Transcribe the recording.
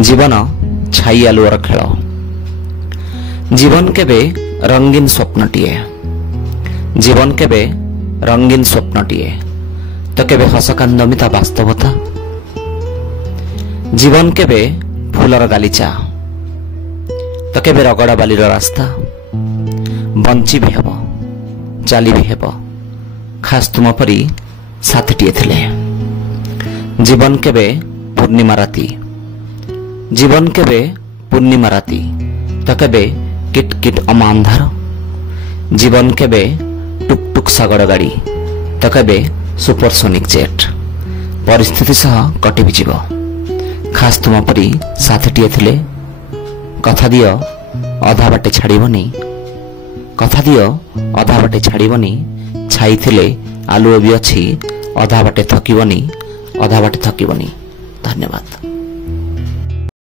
जीवन छाई आलुअर खेल। जीवन केबे रंगीन स्वप्नटीए, जीवन केबे रंगीन स्वप्नटीए तो केबे हसकांदमिता वास्तवता। जीवन केबे फूलर गालीचा तो केबे रगड़ा बालीर रास्ता। बंची भी हेब, चाली भी हेब, खास तुम परी साथीटीए थिले। जीवन केबे पूर्णिमा राती, जीवन केबे पूर्णिमा राती तो केबे किट किट अमांधार। जीवन केबे टुक टुक सागड़ गाड़ी तो केबे सुपरसोनिक जेट। परिस्थिति सह कटि भी जीव, खास तुम परी साथीटीए थिले। कथा दियो अधा बाटे छाड़बनी, कथा दियो अधा बाटे छाड़बनी। छाई थिले आलुओ भी अच्छी, अधा बाटे थकिबनी, अधा बाटे थकिबनी। धन्यवाद।